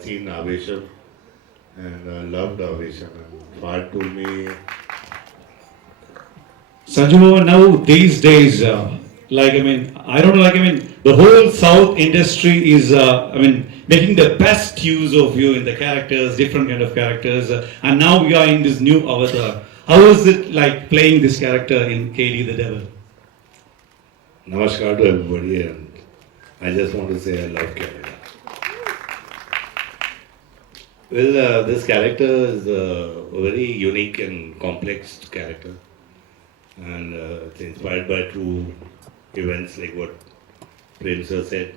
I'd seen Avesham and I loved Avesham. And Fahad told me, Sanjay, now these days, I don't know, the whole South industry is, making the best use of you in the characters, different kind of characters, and now we are in this new avatar. How is it like playing this character in KD the Devil? Namaskar to everybody, and I just want to say I love Canada. Well, this character is a very unique and complex character, and it's inspired by true events like what Prem sir said.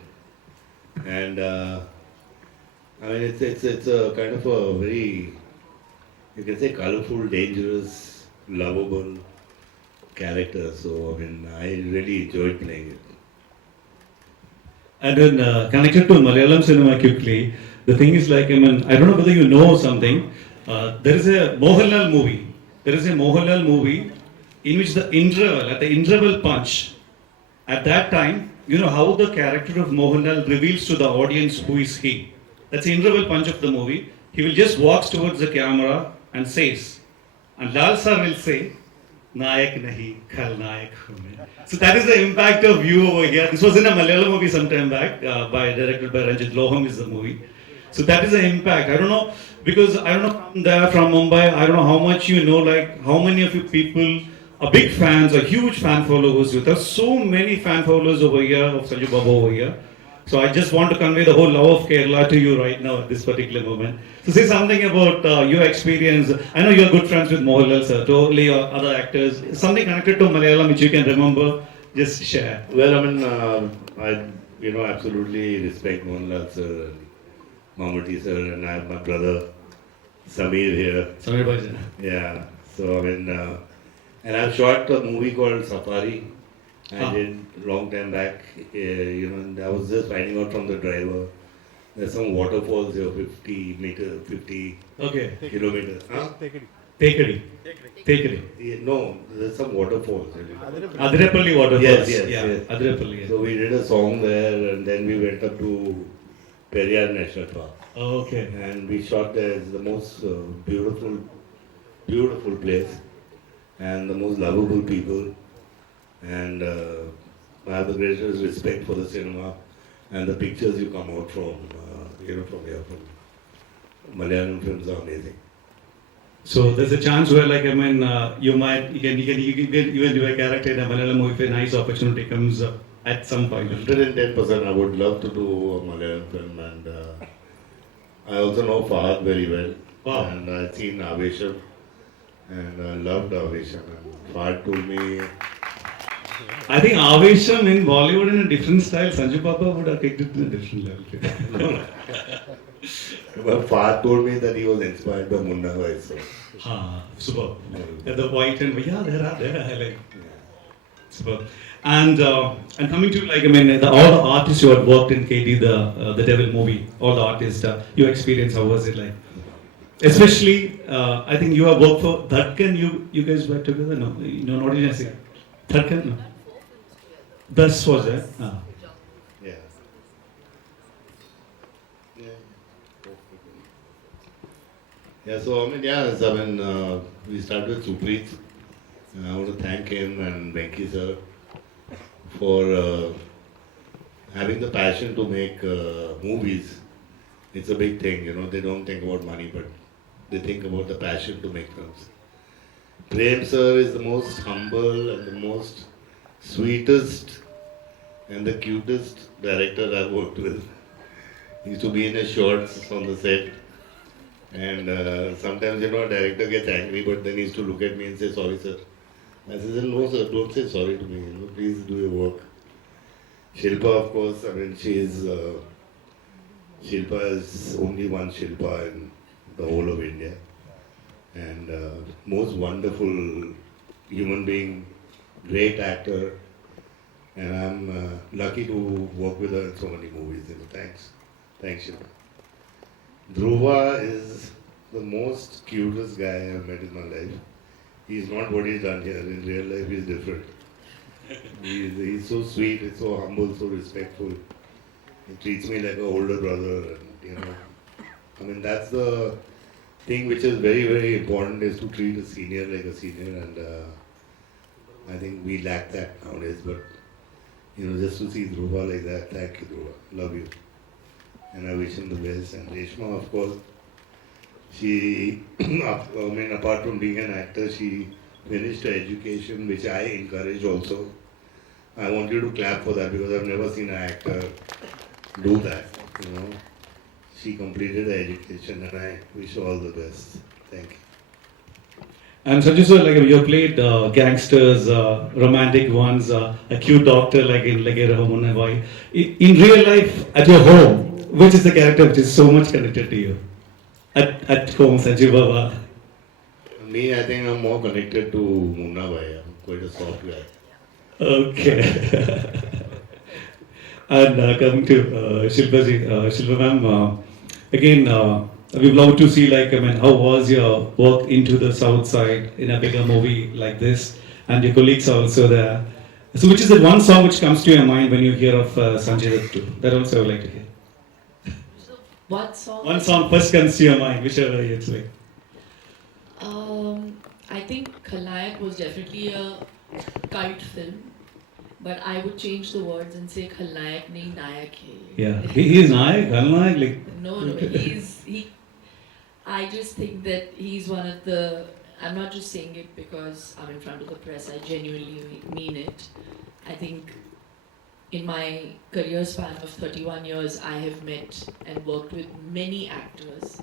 And it's a kind of a very, you can say, colorful, dangerous, lovable character. So I really enjoyed playing it. And then connected to Malayalam cinema quickly, the thing is I don't know whether you know something. There is a Mohanlal movie. There is a Mohanlal movie in which at the interval punch, at that time, you know how the character of Mohanlal reveals to the audience who is he. That's the interval punch of the movie. He will just walks towards the camera and says, and Lal sir will say, Nayak nahi, Khal Nayak hu main. So that is the impact of you over here. This was in a Malayalam movie sometime back, directed by Ranjit Loham is the movie. So that is the impact. I don't know, because I don't know from Mumbai, I don't know how much you know, like how many of you people are big fans, are huge fan followers. There are so many fan followers over here of Sanjay Babu over here. So I just want to convey the whole love of Kerala to you right now at this particular moment. So say something about your experience. I know you're good friends with Mohanlal sir, totally, or other actors. Something connected to Malayalam which you can remember, just share. Well, I absolutely respect Mohanlal sir and Mammootty sir, and I have my brother Sameer here. Samir Bhajan. Yeah. So and I've shot a movie called Safari. I did long time back. And I was just finding out from the driver. There's some waterfalls here, 50 kilometers. Huh? Tekadi. Yeah, no, there's some waterfalls. Adirapalli waterfalls. Yes. Adirapalli. Yes. So we did a song there, and then we went up to Periyar National Park. Oh, okay. And we shot there. It's the most beautiful place, and the most lovable people. And I have the greatest respect for the cinema and the pictures you come out from from Malayalam films are amazing. So there's a chance where you can even do a character in a Malayalam movie if a nice opportunity comes at some point. 110%. I would love to do a Malayalam film, and I also know Fahad very well. Wow. And I've seen Avesham, and I loved Avesham. And Fahad told me, I think Avesham in Bollywood in a different style, Sanjay Papa would have kicked it to a different level. But Fahad told me that he was inspired by Munna Bhai. So. Superb. The white and there I like. Superb. And coming to all the artists who had worked in KD the Devil movie, all the artists, your experience, how was it like? Especially, I think you have worked for Dhadkan. You guys worked together? No, not in a Dhadkan. No. This was it. Yeah. Yeah, so we started with Supreet. I want to thank him and Venki sir for having the passion to make movies. It's a big thing, they don't think about money, but they think about the passion to make films. Prem sir is the most humble and the most sweetest and the cutest director I've worked with. He used to be in his shorts on the set. And sometimes, a director gets angry, but then he used to look at me and say, sorry, sir. I said, no, sir, don't say sorry to me. Please do your work. Shilpa, of course, Shilpa is only one Shilpa in the whole of India. And most wonderful human being, great actor. And I'm lucky to work with her in so many movies. Thanks. Thanks, Shilpa. Dhruva is the most cutest guy I've met in my life. He's not what he's done here. In real life, he's different. He's so sweet, he's so humble, so respectful. He treats me like an older brother, and I mean, that's the thing which is very, very important, is to treat a senior like a senior, and I think we lack that nowadays. But just to see Dhruva like that, thank you, Dhruva. Love you. And I wish him the best. And Reeshma, of course, she, apart from being an actor, she finished her education, which I encourage also. I want you to clap for that, because I've never seen an actor do that. She completed her education, and I wish her all the best. Thank you. And Sanjay sir, like you played gangsters, romantic ones, a cute doctor like in a Ramona Boy. In real life, at your home, which is the character which is so much connected to you? At home, Sanjay Baba. Me, I think I'm more connected to Munna Bhai. I'm quite a soft guy. Okay. And coming to Shilpa ma'am, again, we'd love to see how was your work into the south side in a bigger movie like this, and your colleagues are also there. So which is the one song which comes to your mind when you hear of Sanjay Dutt? That also I would like to hear. What song? One song first comes to your mind, whichever it's like. I think Khalayak was definitely a cult film, but I would change the words and say Khalayak nahi Nayak hai. Yeah, he is Nayak, Khalayak, like. No, I just think that he's one of the. I'm not just saying it because I'm in front of the press. I genuinely mean it. I think in my career span of 31 years, I have met and worked with many actors,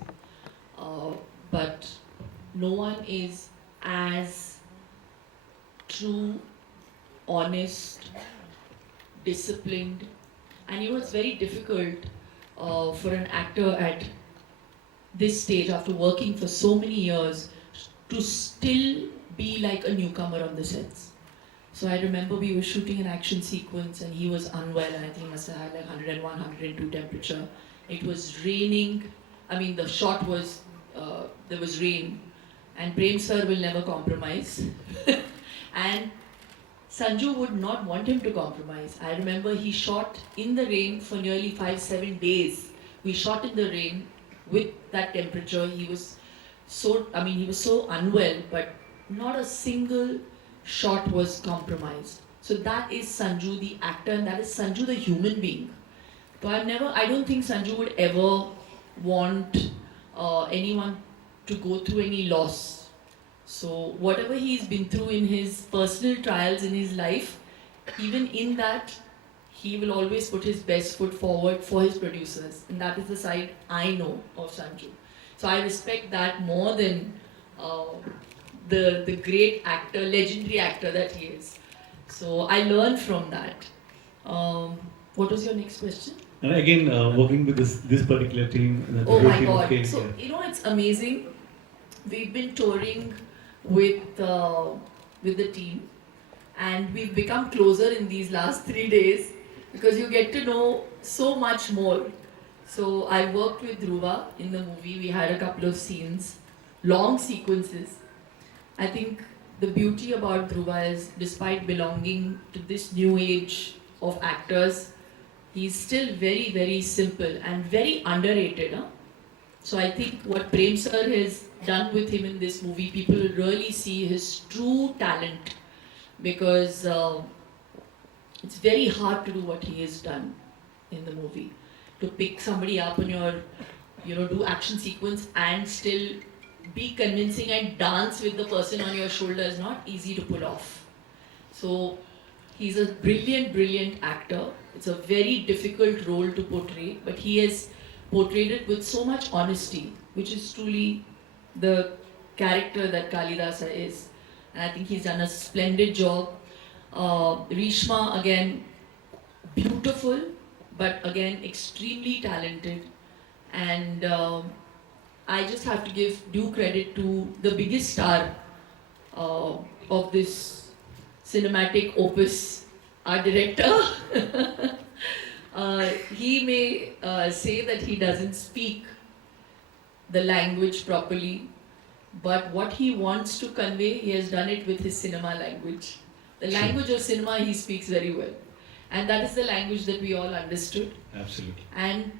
but no one is as true, honest, disciplined, and it's very difficult for an actor at this stage, after working for so many years, to still be like a newcomer on the sets. So I remember we were shooting an action sequence and he was unwell, and I think he must have had like 101, 102 temperature. It was raining. I mean, the shot was, there was rain, and Prem sir will never compromise. And Sanju would not want him to compromise. I remember he shot in the rain for nearly 5-7 days. We shot in the rain with that temperature. He was so unwell, but not a single shot was compromised. So that is Sanju the actor, and that is Sanju the human being. So I don't think Sanju would ever want anyone to go through any loss. So whatever he's been through in his personal trials in his life, even in that, he will always put his best foot forward for his producers. And that is the side I know of Sanju. So I respect that more than the great actor, legendary actor that he is. So I learned from that. What was your next question? And again, working with this particular team. Oh my God. So, it's amazing. We've been touring with the team, and we've become closer in these last 3 days because you get to know so much more. So I worked with Dhruva in the movie. We had a couple of scenes, long sequences. I think the beauty about Dhruva is, despite belonging to this new age of actors, he's still very, very simple and very underrated. So I think what Prem sir has done with him in this movie, people will really see his true talent, because it's very hard to do what he has done in the movie. To pick somebody up on your, do action sequence and still be convincing and dance with the person on your shoulder is not easy to pull off. So he's a brilliant, brilliant actor. It's a very difficult role to portray, but he has portrayed it with so much honesty, which is truly the character that Kalidasa is. And I think he's done a splendid job. Reeshma, again, beautiful, but again, extremely talented. And I just have to give due credit to the biggest star of this cinematic opus, our director. He may say that he doesn't speak the language properly, but what he wants to convey, he has done it with his cinema language. The language of cinema he speaks very well. And that is the language that we all understood. Absolutely. And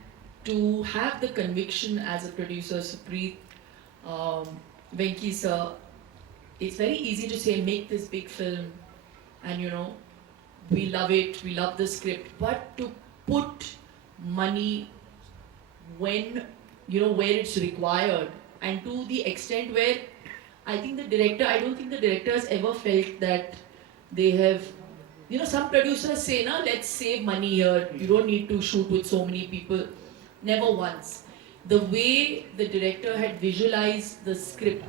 to have the conviction as a producer, Supreet, Venki sir, it's very easy to say, make this big film, and we love it, we love the script, but to put money when, where it's required, and to the extent where I don't think the director has ever felt that they have, some producers say, let's save money here, you don't need to shoot with so many people. Never once. The way the director had visualized the script,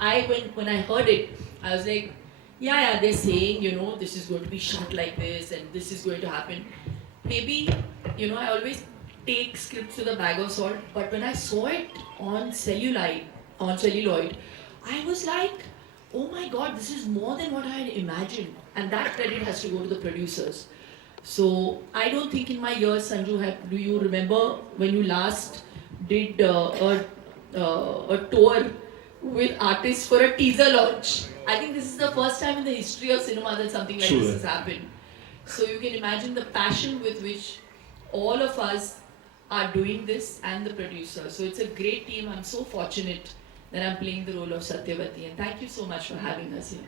when I heard it, I was like, yeah, they're saying, this is going to be shot like this and this is going to happen. Maybe, I always take scripts with a bag of salt, but when I saw it on celluloid, I was like, oh my God, this is more than what I had imagined. And that credit has to go to the producers. So I don't think in my years, Sanju, do you remember when you last did a tour with artists for a teaser launch? I think this is the first time in the history of cinema that something like this has happened. So you can imagine the passion with which all of us are doing this and the producer. So it's a great team. I'm so fortunate that I'm playing the role of Satyavati. And thank you so much for having us here.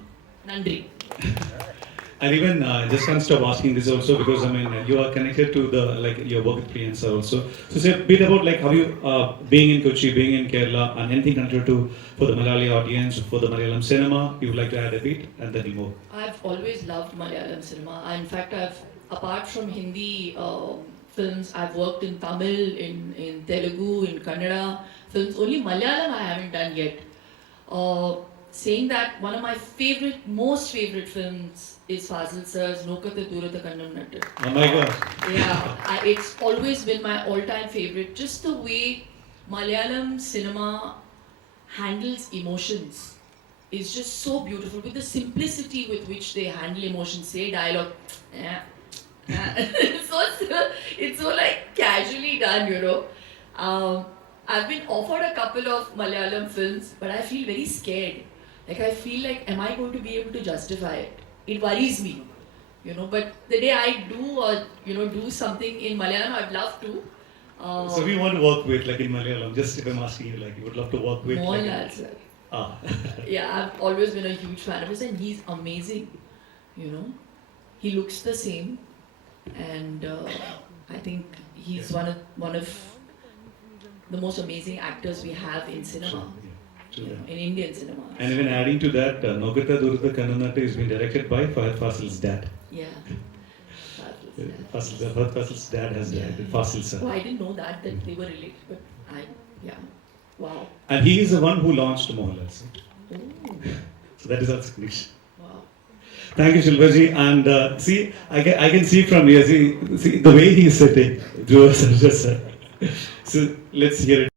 Nandri. And even just can't stop asking this also because you are connected to your work with Priyanka also. So say a bit about how you being in Kochi, being in Kerala, and anything connected to for the Malayali audience, for the Malayalam cinema. You would like to add a bit and then you move. I've always loved Malayalam cinema. In fact, apart from Hindi films, I've worked in Tamil, in Telugu, in Kannada films. Only Malayalam I haven't done yet. Saying that, one of my most favorite films is Fazil sir's Nokatha Durata Kannam Nattu. Oh my God. Yeah, it's always been my all-time favorite. Just the way Malayalam cinema handles emotions is just so beautiful. With the simplicity with which they handle emotions, say dialogue, it's so casually done, I've been offered a couple of Malayalam films, but I feel very scared. I feel am I going to be able to justify it? It worries me, but the day I do do something in Malayalam, I'd love to. So we want to work with, in Malayalam, just if I'm asking you, you would love to work with? Mohanlal sir. Yeah, I've always been a huge fan of his and he's amazing, He looks the same and I think he's one of the most amazing actors we have in cinema. In Indian cinema. And even adding to that, Nokatha Durata Kannam Nattu has been directed by Fahad Fasil's dad. Yeah. Fasil's dad has directed Fasil sir. Oh, I didn't know that they were related, but wow. And he is the one who launched Mohanlal sir. Oh. So that is our connection. Wow. Thank you, Shilpaji. And see, I can see from here, see the way he is sitting, Dhruva Sarja sir. So let's hear it.